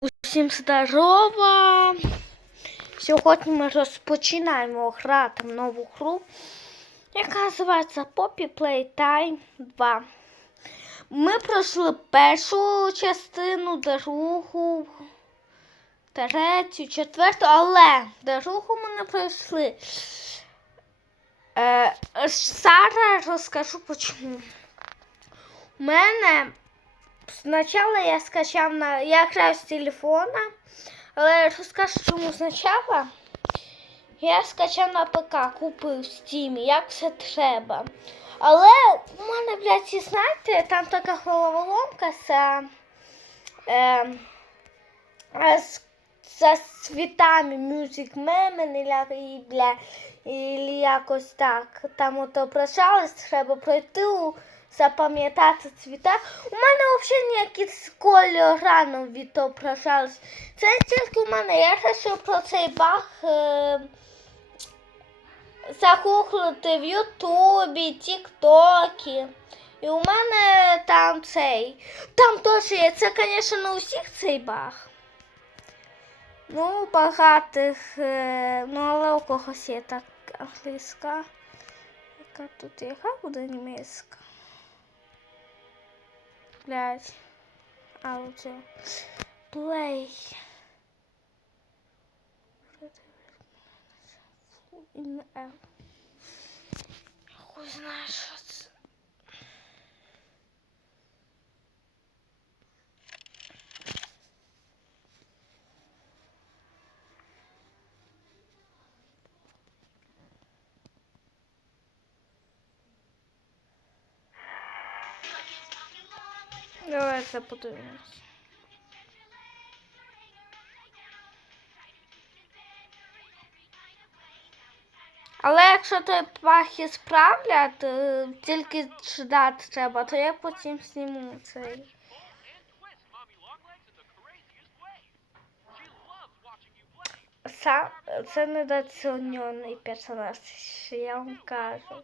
Усім здорова! Сьогодні ми розпочинаємо грати в нову гру, яка називається Poppy Playtime 2. Ми пройшли першу частину, другу, третю, четверту, але другу ми не пройшли. Е, зараз розкажу почому. У мене Спочатку я скачав на. Я граю з телефона, але розкажу, чому спочатку. Я скачав на ПК, купив в Steam, як все треба. Але у мене, блядь, і знаєте, там така головоломка з, е, е, з, з цвітами Music Memory, і, бля, і якось так. Там ото прощалось, треба пройти у запам'ятати цвіта. У мене взагалі ніякі кольорану відображались. Це тільки у мене. Я хочу про цей баг е, загуглити в Ютубі, Тіктокі. І у мене там цей. Там теж є. Це, звісно, не у всіх цей баг. Ну, багатих, е, ну, але у когось є так англійська. Яка тут? Яка буде німецька? Блять. Аудио. Плей. Хуй знає, що це. Давай це подивимось. Але якщо той пах і справлять, е, тільки ждати треба, то я потім зніму цей. and twist Mommy Longlegs in the craziest way. She loves watching you play. Сам це недооцінений персонаж, що я вам кажу.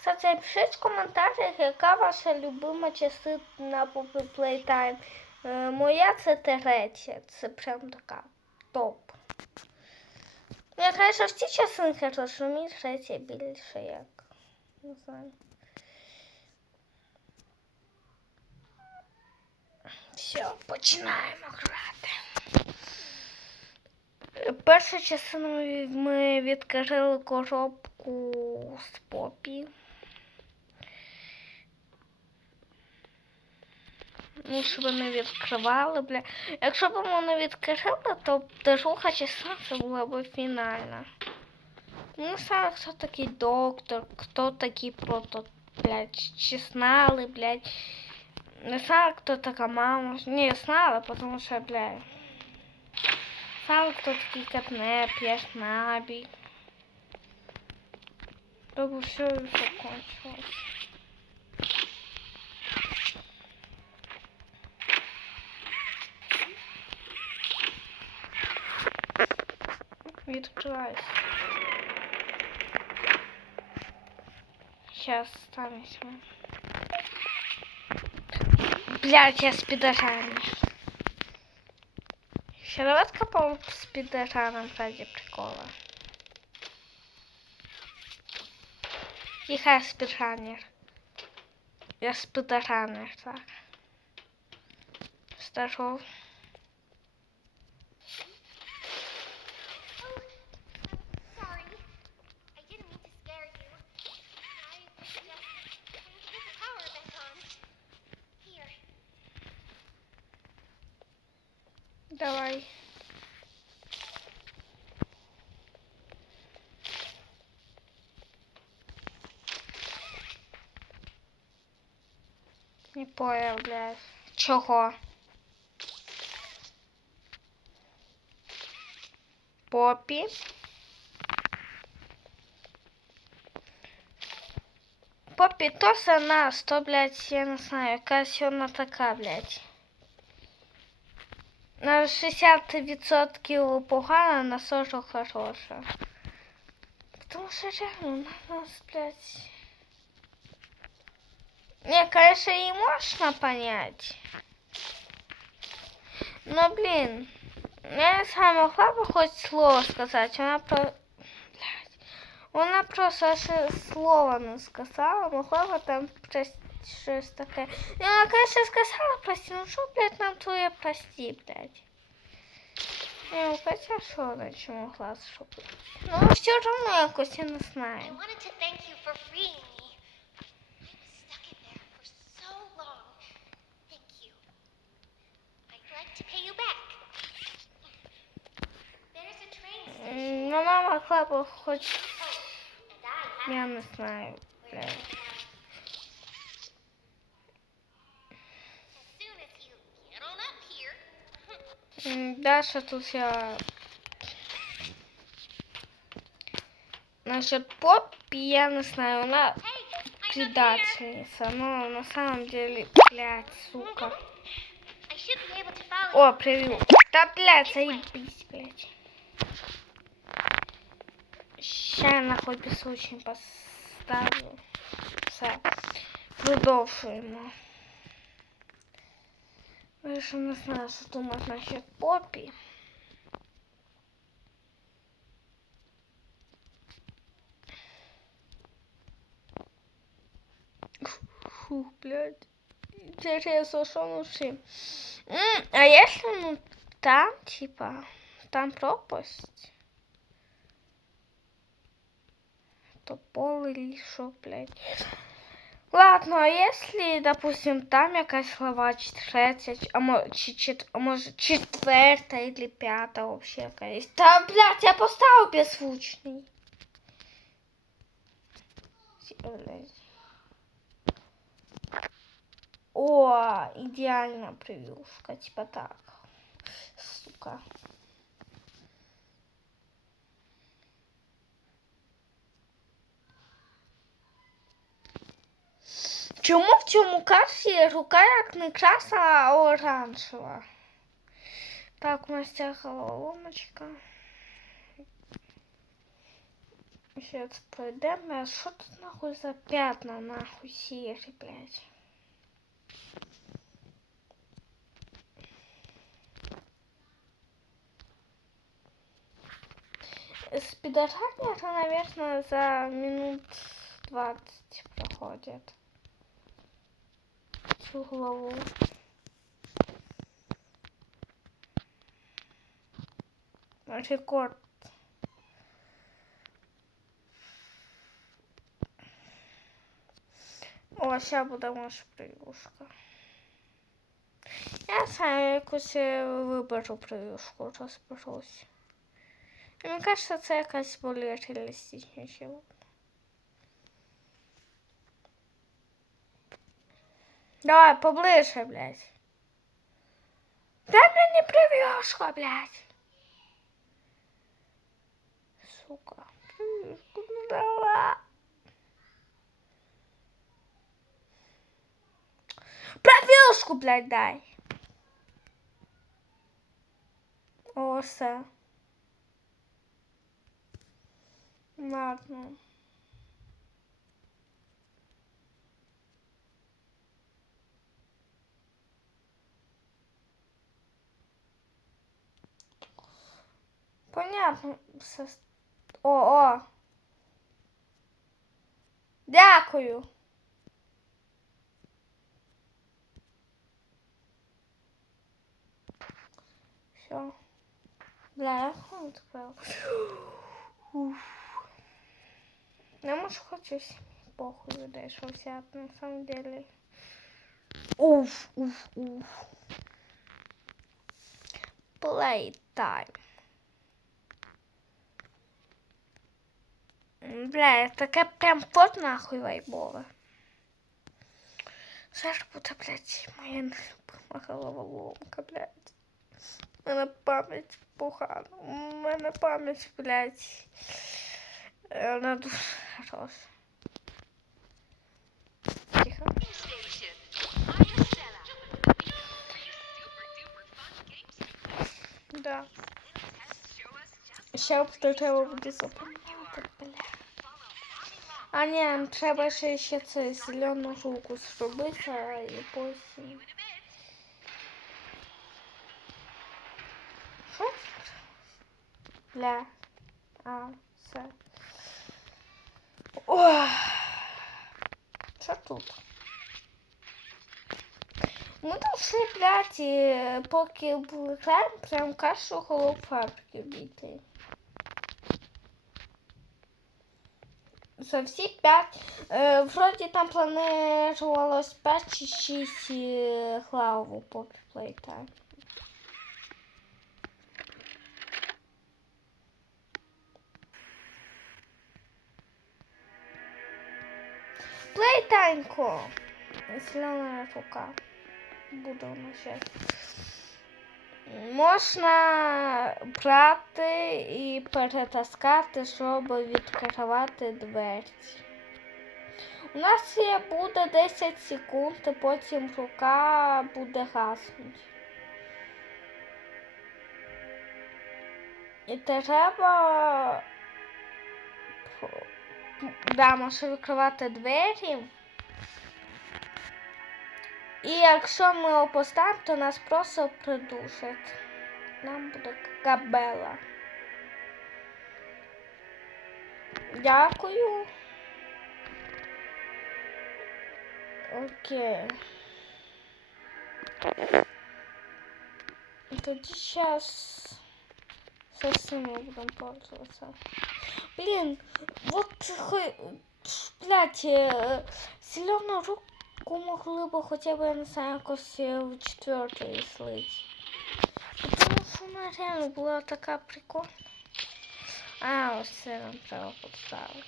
Кстати, пишіть в коментарях, яка ваша любима частина Poppy Playtime. Е, моя це третя, це прям така топ. Я конечно, всі частини хороші, мені третя більше як. Не знаю. Все, починаємо грати. Першу частину ми відкрили коробку з попі. Ну, щоб не відкривали, бля. Якщо б воно відкрила, то дежуха чесна це була б фінальна. Ну знаю, хто такий доктор, хто такий прото, блядь, чеснали, блядь. Не знаю, хто така мама. Не знала, тому що, блядь. Знала, хто такий катнеп, п'єш набій. Тобто все закончилось. Відкривайся. Сейчас станемся. Блять, я спидорами. Еще давай по спидораном ради прикола. Тихо, спидранер. Я спидоранер, так. Здоров. Не понял, блядь. Чого? Попі. Попі то она, что, блядь, я не знаю, якась она такая блядь. На 60% погано, на 40 хороша. Потому що реально у нас, блядь... Не, конечно, и можно понять. Но, блин, я знаю, могла хоть слово сказать. Она про... Блядь. Вона просто ще слова не сказала, могла бы там щось таке. І вона, конечно, сказала прости, ну що, блядь, нам твоє прости, блядь. Ну, хотя що вона ще могла зробити? Ну, все одно якось я не I знаю. freeing me. I was stuck in there for so long. Thank you. I'd like to pay you back. There's a train station. М, Вона могла бы хоч, And I have я не знаю, where блядь. to go. As soon as you get on up here. М, Дальше тут я... Насчет Поппи, я не знаю, она предательница, но на самом деле, блядь, сука. О, привет. Да, блядь, заебись, блядь. Я на без очень поставлю. Все. Продовжуємо. Ви ж не знаю, що думати насчет Поппі. Фух, блядь. Интересно, что лучше? А если ну там, типа, там пропасть, то пол или шо, блядь. Ладно, а если, допустим, там якась слова третя, а, мо, чи, чет- а може четверта или п'ята вообще якась. Та, блядь, я. Сі- блядь. О, идеальная превьюшка, типа так. Сука. Чому в цьому касі рука як не красна, а оранжева? Так, у нас ця головоломочка. Ще це пройдемо. А Що тут нахуй за п'ятна нахуй сірі, блядь? Спидорание это, наверное, за минут 20 проходит. Всю главу. Рекорд. О, ще буде наша прев'юшка. Я знаю, якусь е, виберу прев'юшку, розберусь. І Мені кажется, це якась більш реалістичніша. Давай, поближе, блядь. Дай мені прев'юшку, блядь. Сука. Ну давай. Прев'юшку, блядь, дай. О, все. Ладно. Понятно. О, о. Дякую. Все. Бля, я хуй відкрив. Уф. Я может хочу похуй выдай, что вся на самом деле. Уф, уф, уф. Playtime. Бля, это как прям пот нахуй вайбове. Зараз буде, блядь, моя головоломка, блядь. У мене пам'ять погана. Моя пам'ять, блядь. Э, Она душа хороша. Тихо. Да. Ще б треба буде запам'ятати. бля. А ні, треба ще ще це зелену руку зробити, а і потім. Що? Бля. А, все. Ох. Що тут? Ми дошли, блядь, і поки були крем, прям кашу голов фабрики бійти. Всі п'ять. Е, вроді там планувалось 5 чи 6 е, глав по плейтайму. Плейтаймко! Зелена рука. Буде у нас ще. Можна брати і перетаскати, щоб відкривати дверці. У нас є буде 10 секунд, і потім рука буде гаснути. І треба да, може відкривати двері. І якщо ми опоставимо, то нас просто придушать. Нам буде кабела. Дякую. Окей. Тоді сейчас совсем мы будем пользоваться. Блин, вот блядь, э, зеленую руку могли бы хотя бы, я не знаю, якось в четвертої слить. Тому що вона реально була така прикольна. А, ось це нам треба поставити.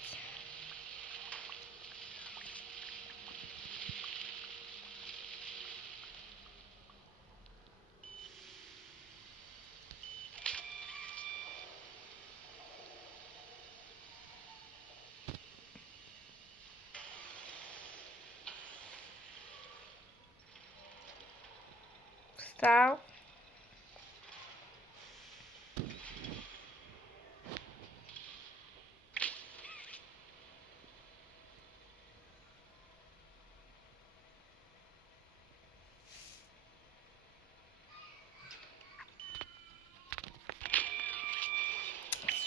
Став.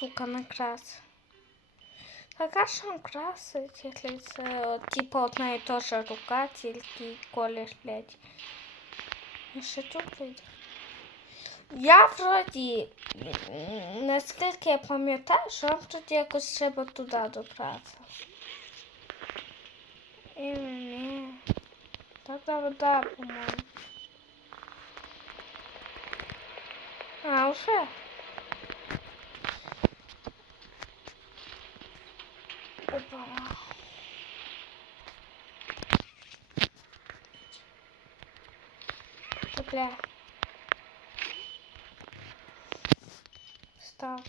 Сука, накрас. Така що він красить, якщо це от, типу одна і та ж рука, тільки колір, блядь. І ще тут вийде. Я вроді, м, наскільки я пам'ятаю, що вам тут якось треба туди добратися. І мені. Так вода, по-моєму. А, вже. Опа. Бля. Став.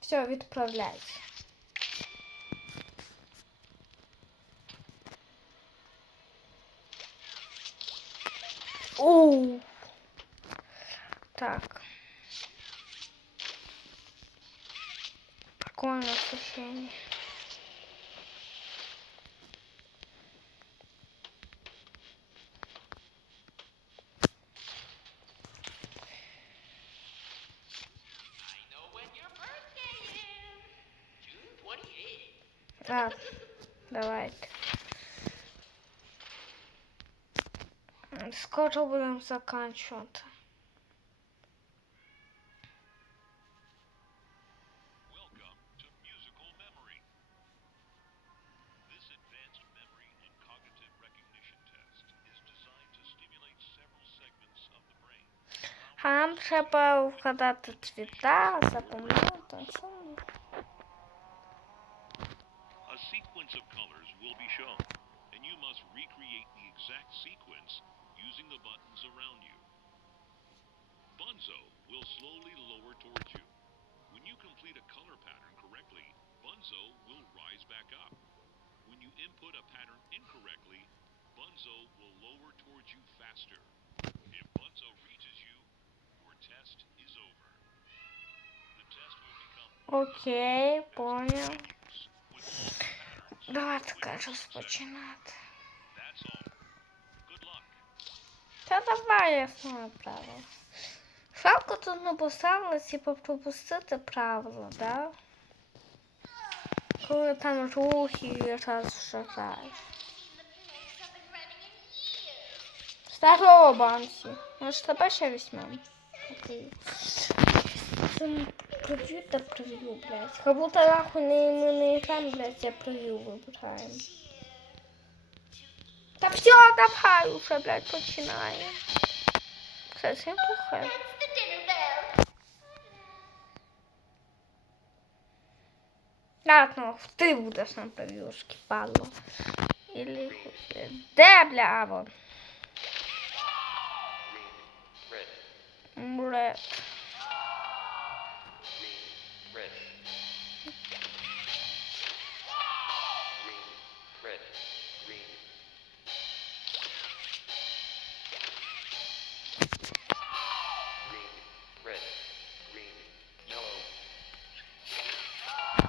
Все, відправляйся. Several segments of the brain. А нам треба вгадати цвіта, запам'ятати. and you must recreate the exact sequence using the buttons around you. Bunzo will slowly lower towards you. When you complete a color pattern correctly, Bunzo will rise back up. When you input a pattern incorrectly, Bunzo will lower towards you faster. If Bunzo reaches you, your test is over. The test will become Окей, понял. use with all Та давай я сама правила. Шалко тут не поставила, типу, пропустити правила, да? Коли там рухи і раз in years. Старого банці. Може тебе ще візьмемо? Окей. Це комп'ютер прев'ю, блядь. Как будто нахуй не, не, не екран, блядь, я прев'ю вибираємо. Та все, давай уже, блядь, починаємо. Совсем плохо. Ладно, ти будеш на прев'юшки, падло. Или... Де, бля, а, вон.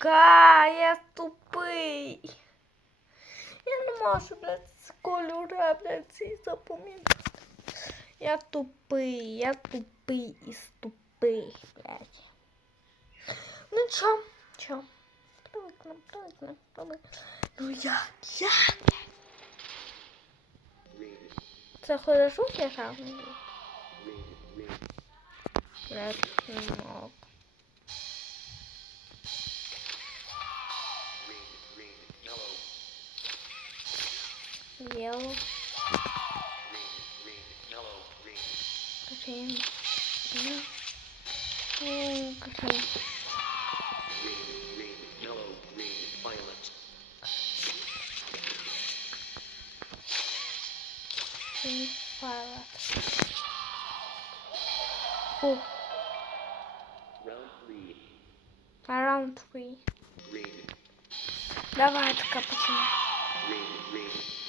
Сука, я тупий. Я не можу, блядь, з кольора, блядь, ці запам'ятати. Я тупий, я тупий і ступий, блядь. Ну чо, чо? Привикнем, привикнем, привикнем. Ну я, я, блядь. Це хорошо, я green. Блядь, не Yellow, Green, green, yellow, green. green, green, green, green. Green, green, yellow, green, violet. Green violet. Фу, Round three. around three. Green, Давай, така починай. green, green. Green,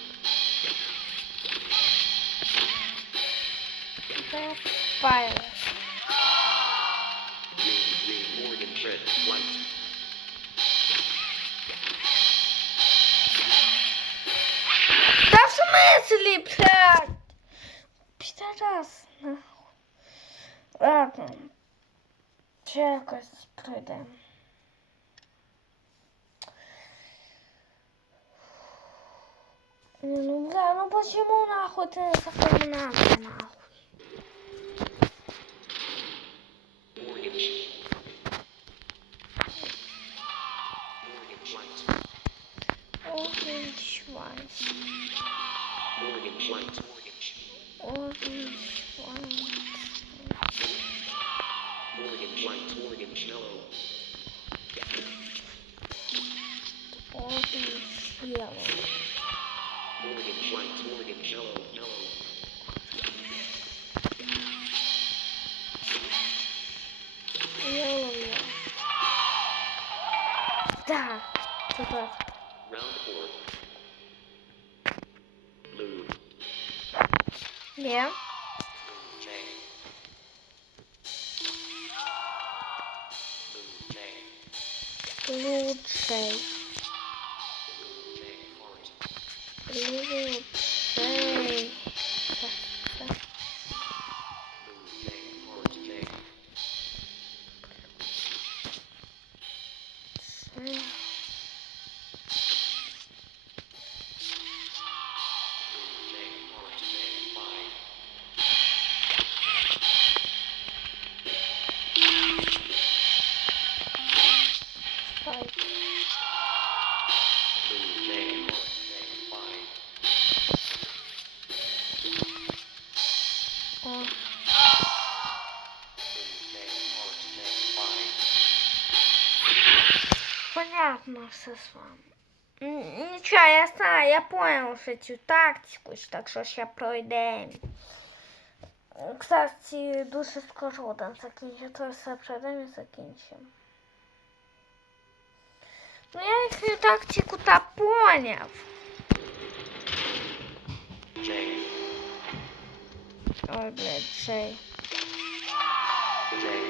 файла. Да в смысле, блядь? Пидорас, нахуй. Ладно. Чекость пройдем. Не, ну да, ну почему нахуй ты сохраняешь? yellow. Morgan white, Morgan yellow, Da! Super. Round four. Yeah. Blue Jay. Blue понятно все с вами. Н- Нічого, я знаю, я понял вже цю тактику, ж, так що ще пройдемо. Кстати, дуже скоро один закінчу, то все пройдемо і закінчимо. Ну я їхню тактику та поняв. J. Ой, блядь, Джей. J.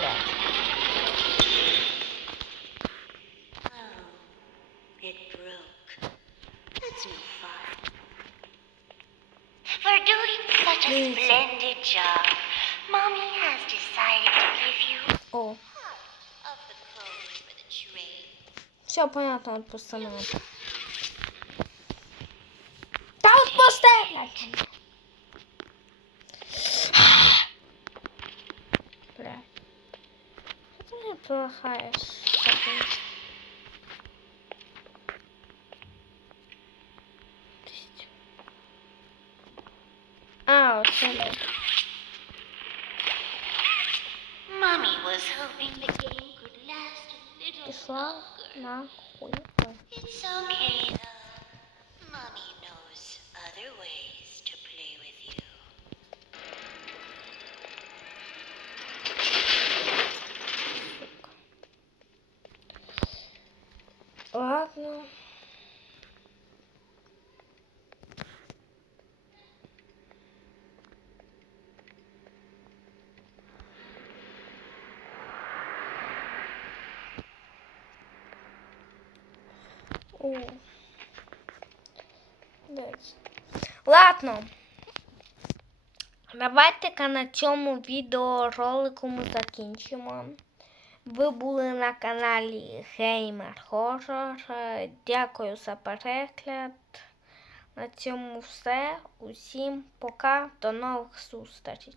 such a splendid job, Mommy has decided to give you О, все понятно, отпусти мене. Та отпусти, блядь. Блядь. Что ты мне плохаешь? Ладно. Давайте-ка на цьому відеоролику ми закінчимо. Ви були на каналі Геймер Хоррор. Дякую за перегляд. На цьому все. Усім пока. До нових зустрічей.